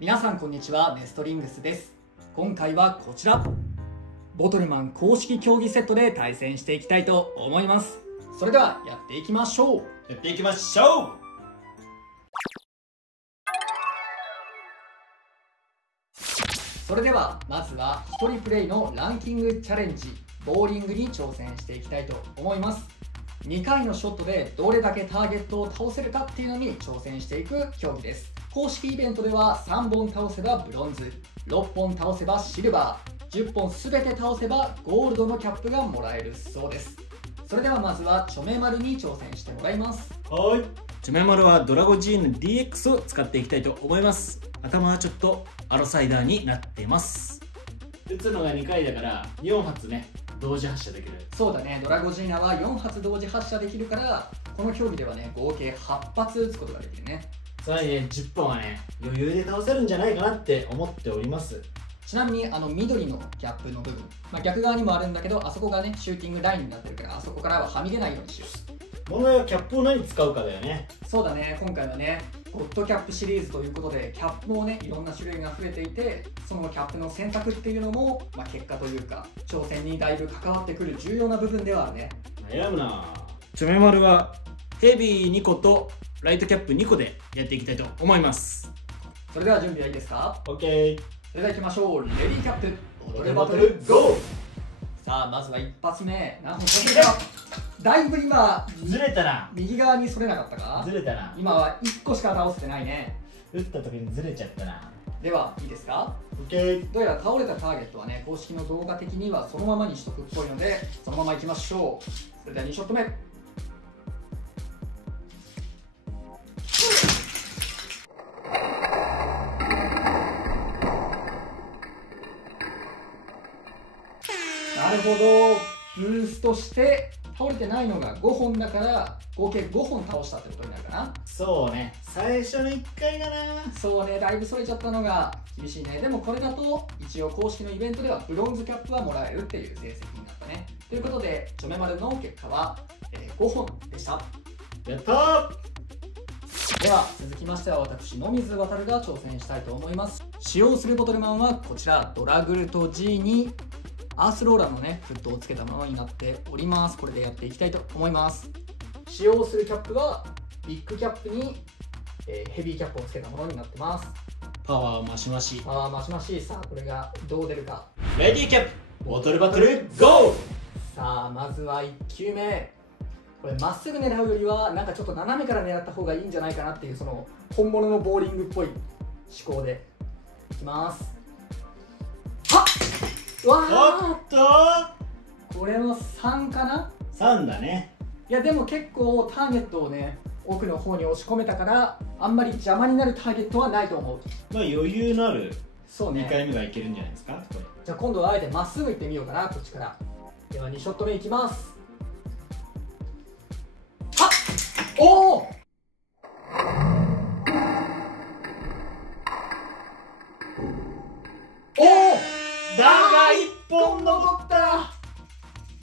皆さんこんにちは、ネストリングスです。今回はこちらボトルマン公式競技セットで対戦していきたいと思います。それではやっていきましょう。それではまずは1人プレイのランキングチャレンジボーリングに挑戦していきたいと思います。2回のショットでどれだけターゲットを倒せるかっていうのに挑戦していく競技です。公式イベントでは3本倒せばブロンズ、6本倒せばシルバー、10本全て倒せばゴールドのキャップがもらえるそうです。それではまずはチョメマルに挑戦してもらいます。はい、チョメマルはドラゴジーヌ DX を使っていきたいと思います。頭はちょっとアロサイダーになっています。打つのが2回だから4発ね同時発射できる。そうだね、ドラゴジーナは4発同時発射できるからこの競技ではね合計8発撃つことができるね。さらにね10本はね余裕で倒せるんじゃないかなって思っております。ちなみに緑のキャップの部分、逆側にもあるんだけどあそこがねシューティングラインになってるからあそこからははみ出ないようにしよう。問題はキャップを何使うかだよね。そうだね、今回はねゴッドキャップシリーズということでキャップもねいろんな種類が増えていてそのキャップの選択っていうのも、結果というか挑戦にだいぶ関わってくる重要な部分ではあるね。悩むな。チョメマルはヘビー2個とライトキャップ2個でやっていきたいと思います。それでは準備はいいですか？ OK。 それでは行きましょう。レディーキャップボトルバトルゴー。さあまずは一発目何本飛んでた？だいぶ今ずれたな。右側にそれなかったか？ずれたな。今は1個しか倒せてないね。打った時にずれちゃったな。ではいいですか？ OK。 どうやら倒れたターゲットはね公式の動画的にはそのままにしとくっぽいのでそのままいきましょう。それでは2ショット目。なるほど、ブーストして倒れてないのが5本だから合計5本倒したってことになるかな。そうね、最初の1回だな。そうね、だいぶそれちゃったのが厳しいね。でもこれだと一応公式のイベントではブロンズキャップはもらえるっていう成績になったね。ということでチョメマルの結果は、5本でした。やったー。では続きましては私野水航が挑戦したいと思います。使用するボトルマンはこちらドラグルト G にアースローラーのねフットをつけたままになっております。これでやっていきたいと思います。使用するキャップはビッグキャップに、ヘビーキャップをつけたものになってます。パワーマシマシ。パワーマシマシ。さあこれがどう出るか。レディーキャップボトルバトルゴー。さあまずは1球目、これまっすぐ狙うよりはなんかちょっと斜めから狙った方がいいんじゃないかなっていうその本物のボーリングっぽい思考でいきます。はっ、わおっとこれの3かな。3だね。いやでも結構ターゲットをね奥の方に押し込めたからあんまり邪魔になるターゲットはないと思う。まあ余裕のあるそうね。2回目がいけるんじゃないですかこれ。じゃあ今度はあえてまっすぐ行ってみようかな、こっちから。では2ショット目いきます。あっ、おお、だが1本残った。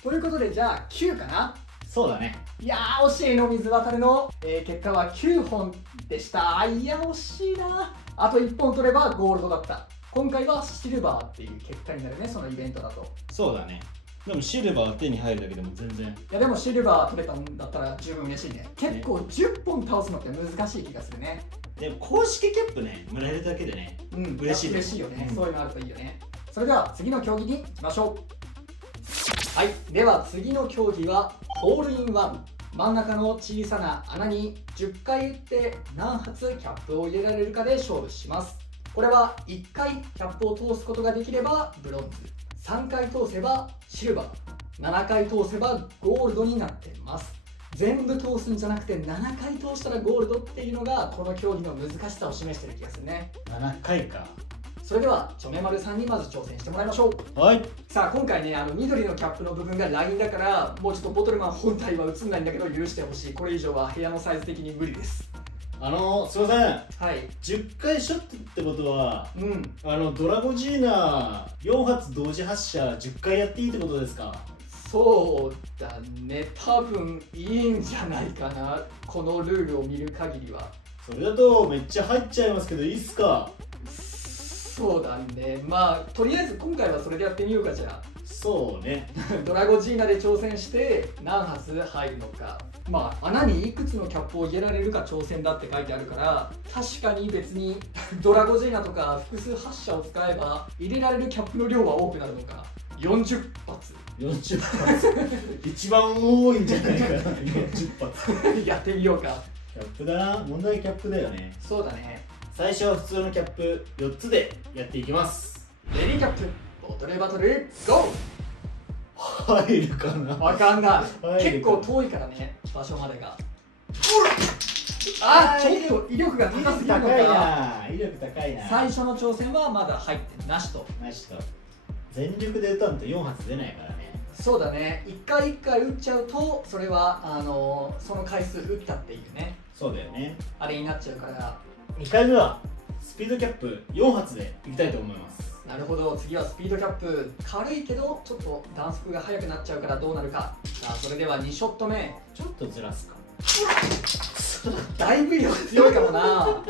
ということでじゃあ9かな。そうだね。いやー惜しい。野水航の、結果は9本でした。いや惜しいな。あと1本取ればゴールドだった。今回はシルバーっていう結果になるね、そのイベントだと。そうだね。でもシルバー手に入るだけでも全然。いやでもシルバー取れたんだったら十分嬉しいね。結構10本倒すのって難しい気がするね。でも公式キャップねもらえるだけでね、嬉しい。嬉しいよね、そういうのあるといいよね。それでは次の競技に行きましょう。はい、では次の競技はホールインワン。真ん中の小さな穴に10回打って何発キャップを入れられるかで勝負します。これは1回キャップを通すことができればブロンズ、3回通せばシルバー、7回通せばゴールドになっています。全部通すんじゃなくて7回通したらゴールドっていうのがこの競技の難しさを示してる気がするね。7回か。それではチョメマルさんにまず挑戦してもらいましょう。はい。さあ今回ね緑のキャップの部分がラインだからもうちょっとボトルマン本体は映んないんだけど許してほしい。これ以上は部屋のサイズ的に無理です。すいません。はい。10回ショットってことは、うん。ドラゴジーナ4発同時発射10回やっていいってことですか？そうだね、多分いいんじゃないかな、このルールを見る限りは。それだとめっちゃ入っちゃいますけどいいっすか？そうだね。まあとりあえず今回はそれでやってみようか。じゃあそうね。ドラゴジーナで挑戦して何発入るのか。まあ穴にいくつのキャップを入れられるか挑戦だって書いてあるから、確かに別にドラゴジーナとか複数発射を使えば入れられるキャップの量は多くなるのか。40発40発一番多いんじゃないかな。40発やってみようか。キャップだな。問題キャップだよね。そうだね。最初は普通のキャップ4つでやっていきます。レディーキャップボトルバトルゴー。入るかな。わかんない。結構遠いからね、場所までが。あ、ちょっと威力が高すぎるのか。威力高いな。最初の挑戦はまだ入ってなしと。なしと。全力で打たんと4発出ないからね。そうだね。一回一回打っちゃうと、それはその回数打ったっていうね、そうだよね。あれになっちゃうから。2回目はスピードキャップ4発でいきたいと思います。なるほど。次はスピードキャップ。軽いけどちょっと弾速が速くなっちゃうからどうなるか。さあそれでは2ショット目。ちょっとずらすか。だいぶ威力強いかもな。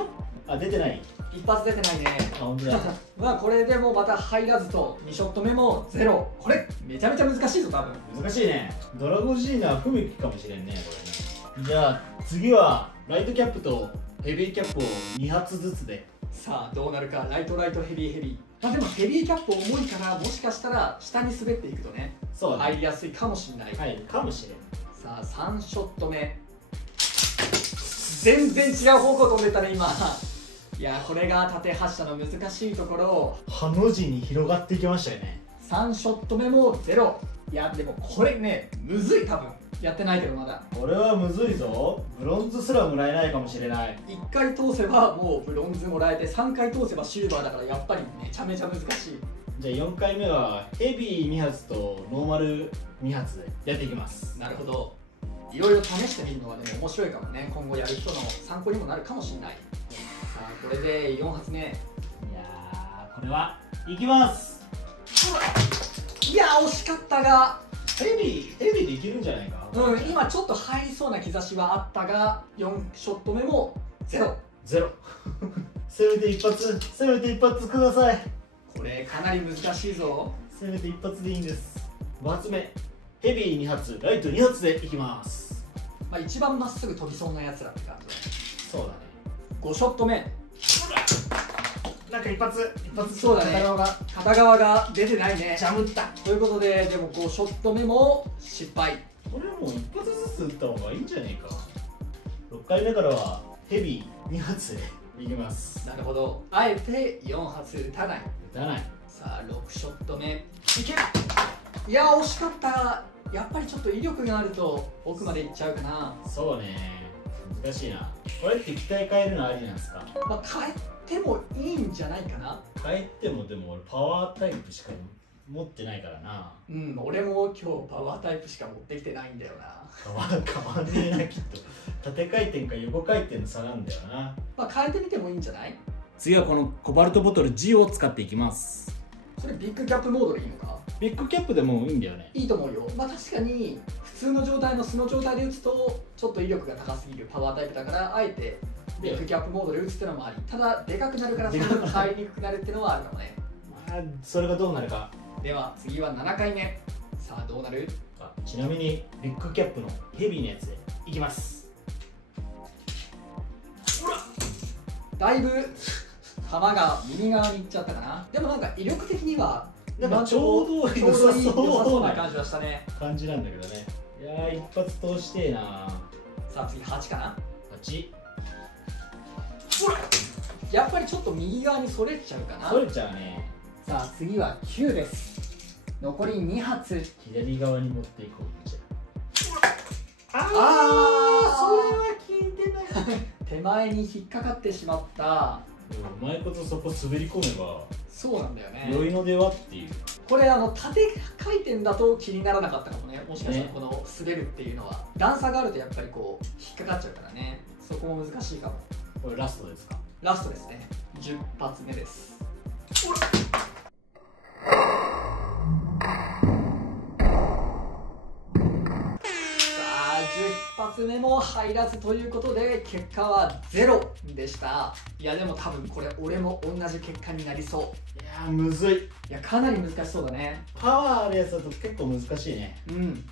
あ、出てない。一発出てないね。あ、本当だ。まあこれでもまた入らずと、2ショット目もゼロ。これめちゃめちゃ難しいぞ多分。難しいね。ドラゴジーナは不向きかもしれんね、これね。じゃあ次はライトキャップとヘビーキャップを2発ずつで。さあどうなるか。ライトライトヘビーヘビー。まあでもヘビーキャップ重いから、もしかしたら下に滑っていくとね、そうだね、入りやすいかもしれない。入るかもしれん。さあ3ショット目。全然違う方向飛んでたね今。いやこれが縦発射の難しいところ。ハの字に広がっていきましたよね。3ショット目もゼロ。いやでもこれねむずい。多分やってないけどまだ。これはむずいぞ。ブロンズすらもらえないかもしれない。1回通せばもうブロンズもらえて、3回通せばシルバーだから、やっぱりめちゃめちゃ難しい。じゃあ4回目はヘビー2発とノーマル2発でやっていきます。なるほど。いろいろ試してみるのはね面白いかもね。今後やる人の参考にもなるかもしれない。さあこれで4発目。いやー、これはいきます。いや惜しかったが、ヘビーでいけるんじゃないか。今ちょっと入りそうな兆しはあったが、4ショット目もゼロ。せめて一発ください。これかなり難しいぞ。せめて一発でいいんです。5発目ヘビー2発ライト2発でいきます。まあ一番まっすぐ飛びそうなやつらって感じだね。そうだね。5ショット目。なんか一発そうだね。片側が出てないね。ジャムった。ということで、でも5ショット目も失敗。これはもう一発ずつ打った方がいいんじゃねえか。6回目からはヘビー2発でいきます。なるほど。あえて4発打たない。さあ6ショット目いける。いや惜しかった。やっぱりちょっと威力があると奥までいっちゃうかな。そうね、難しいな。これって機体変えるのありなんですか。まあ変えてもいいんじゃないかな。変えてもでも俺パワータイプしか持ってないからな。俺も今日パワータイプしか持ってきてないんだよな。変わんねえなきっと。縦回転か横回転の差なんだよな。まあ変えてみてもいいんじゃない。次はこのコバルトボトル G を使っていきます。それビッグキャップモードでいいのか。ビッグキャップでもいいんだよね。いいと思うよ。まあ確かに普通の状態の素の状態で打つとちょっと威力が高すぎるパワータイプだから、あえてビッグキャップモードで打つってのもあり。ただでかくなるからそれが入りにくくなるっていうのはあるかもね。まあそれがどうなるか。では次は7回目。さあどうなる。ちなみにビッグキャップのヘビーなやつでいきます。ほらだいぶ球が右側に行っちゃったかな。でもなんか威力的にはなんかちょうど良さそうな感じはしたね。感じなんだけどね。いやー一発通してえな。さあ次8かな。8。ほらやっぱりちょっと右側にそれちゃうかな。それちゃうね。さあ次は9です。残り2発。左側に持っていこう。じゃあそれは効いてない。手前に引っかかってしまった。でもうまいことそこ滑り込めばそうなんだよね。良いのではっていう。これ縦回転だと気にならなかったかもね。もしかしたらこの滑るっていうのは、段差があるとやっぱりこう引っかかっちゃうからね。そこも難しいかも。これラストですか。ラストですね。10発目です。さあ10発目も入らずということで結果は0でした。いやでも多分これ俺も同じ結果になりそう。いやーむずい。いやかなり難しそうだね。パワーあるやつだと結構難しいね。うん。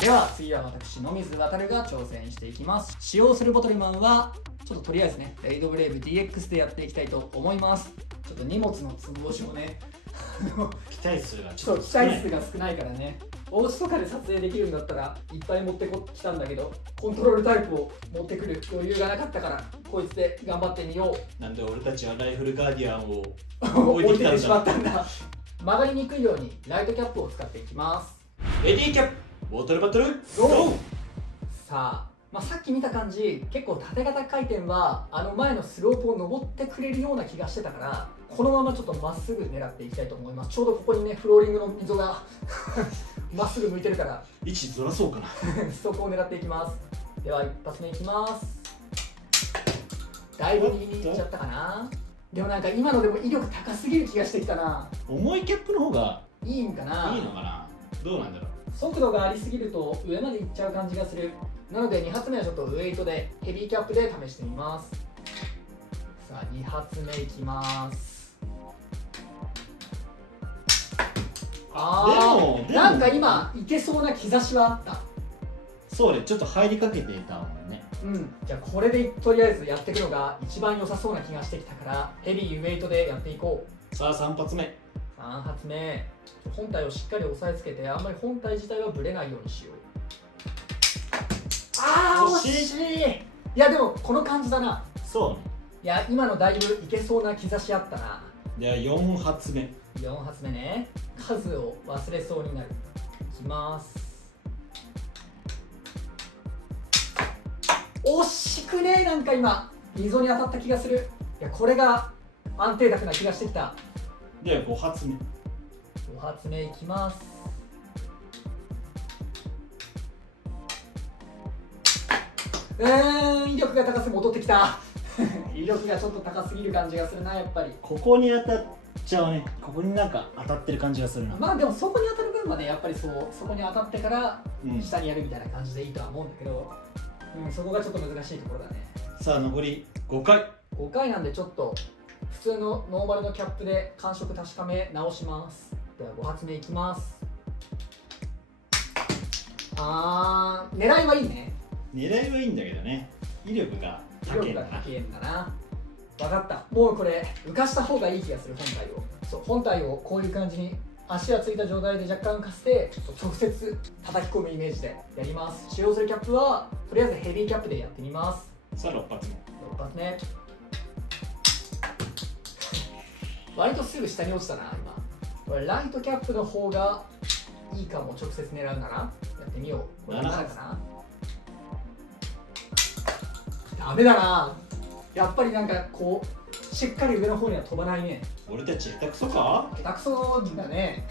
では次は私野水航が挑戦していきます。使用するボトルマンはちょっととりあえずねレイドブレイブ DX でやっていきたいと思います。ちょっと荷物の都合上ね期待数がちそうょっと少ない。期待数が少ないからね。お家とかで撮影できるんだったらいっぱい持ってきたんだけど、コントロールタイプを持ってくる余裕がなかったからこいつで頑張ってみよなんで俺たちはライフルガーディアンをう置いてきたんだ。しまったんだ曲がりにくいようにライトキャップを使っていきます。レディーキャップボトルバトルゴー。さあ、さっき見た感じ結構縦型回転は前のスロープを登ってくれるような気がしてたから、このままちょっとまっすぐ狙っていきたいと思います。ちょうどここにねフローリングの溝がまっすぐ向いてるから位置ずらそうかなそこを狙っていきます。では一発目いきます。だいぶ右に行っちゃったかな。でもなんか今のでも威力高すぎる気がしてきたな。重いキャップの方がいいんかな。いいのかな。どうなんだろう。速度がありすぎると上まで行っちゃう感じがする。なので2発目はちょっとウェイトでヘビーキャップで試してみます。さあ2発目いきます。でもなんか今いけそうな兆しはあった。そうね、ちょっと入りかけていたもんね。うん、じゃあこれでとりあえずやっていくのが一番良さそうな気がしてきたからヘビーウェイトでやっていこう。さあ3発目。3発目本体をしっかり押さえつけてあんまり本体自体はブレないようにしよう。惜しい。いやでもこの感じだな。そうね。いや今のだいぶいけそうな兆しあったな。では4発目。4発目ね。数を忘れそうになる。いきます。惜しくねえ。なんか今溝に当たった気がする。いやこれが安定卓な気がしてきた。では5発目。5発目いきます。威力が高すぎ戻ってきた威力がちょっと高すぎる感じがするな。やっぱりここに当たっちゃうね。ここになんか当たってる感じがするな。でもそこに当たる分はねやっぱりそこに当たってからうん下にやるみたいな感じでいいとは思うんだけど、そこがちょっと難しいところだね。さあ残り5回。5回なんでちょっと普通のノーマルのキャップで感触確かめ直します。では5発目いきます。狙いはいいね。狙いはいいんだけどね、威力が高いんだな。高いんだな。分かった。もうこれ浮かした方がいい気がする。本体を本体をこういう感じに足がついた状態で若干浮かせて直接叩き込むイメージでやります。使用するキャップはとりあえずヘビーキャップでやってみます。さあ6発目。6発目割とすぐ下に落ちたな。今これライトキャップの方がいいかも。直接狙うならやってみよう。これ7かな。ダメだな。やっぱりなんかこうしっかり上の方には飛ばないね。俺たち下手くそか。下手くそだね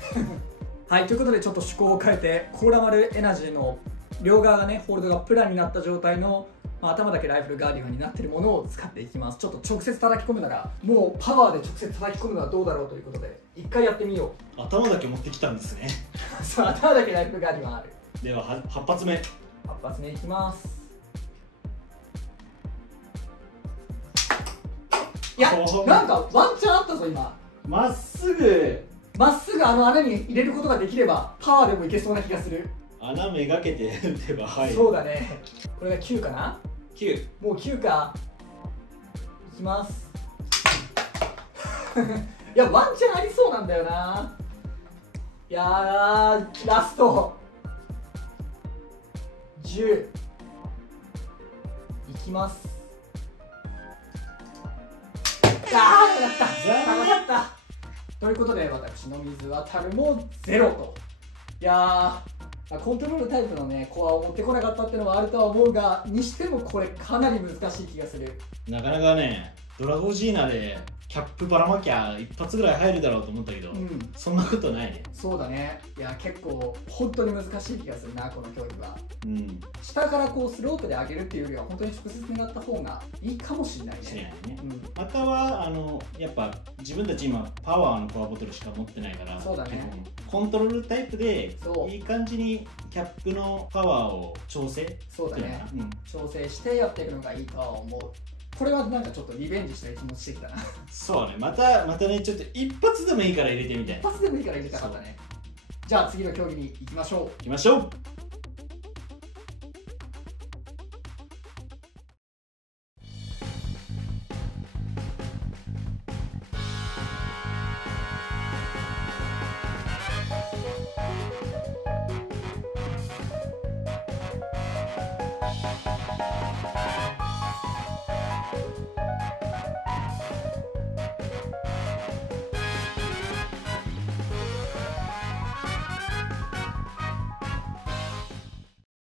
はい、ということでちょっと趣向を変えてコーラ丸エナジーの両側がねホールドがプランになった状態の、頭だけライフルガーディガンになっているものを使っていきます。ちょっと直接叩き込むならもうパワーで直接叩き込むのはどうだろうということで一回やってみよう。頭だけ持ってきたんですねそう、頭だけライフルガーディガンある。では8発目。8発目いきます。いや、なんかワンチャンあったぞ今。まっすぐまっすぐ穴に入れることができればパワーでもいけそうな気がする。穴めがけて打てば入る。そうだね。これが9かな。9。もう9か。いきますいやワンチャンありそうなんだよな。いやーラスト10いきます。ダメだった。ダメだった。ということで私の水渡るも0と。いやーコントロールタイプのねコアを持ってこなかったっていうのはあるとは思うが、にしてもこれかなり難しい気がする。なかなかね、ドラゴジーナでキャップばらまきゃ一発ぐらい入るだろうと思ったけど、そんなことないね。そうだね。いや結構本当に難しい気がするな、この競技は。うん、下からこうスロープで上げるっていうよりは本当に直接狙った方がいいかもしれないね。またはやっぱ自分たち今パワーのパワーボトルしか持ってないから、そうだね、コントロールタイプでいい感じにキャップのパワーを調整、そうだね、調整してやっていくのがいいとは思う。これはなんかちょっとリベンジしたい気持ちしてきたな。そうね、またね、ちょっと一発でもいいから入れてみたい。一発でもいいから入れたかったね。じゃあ次の競技に行きましょう。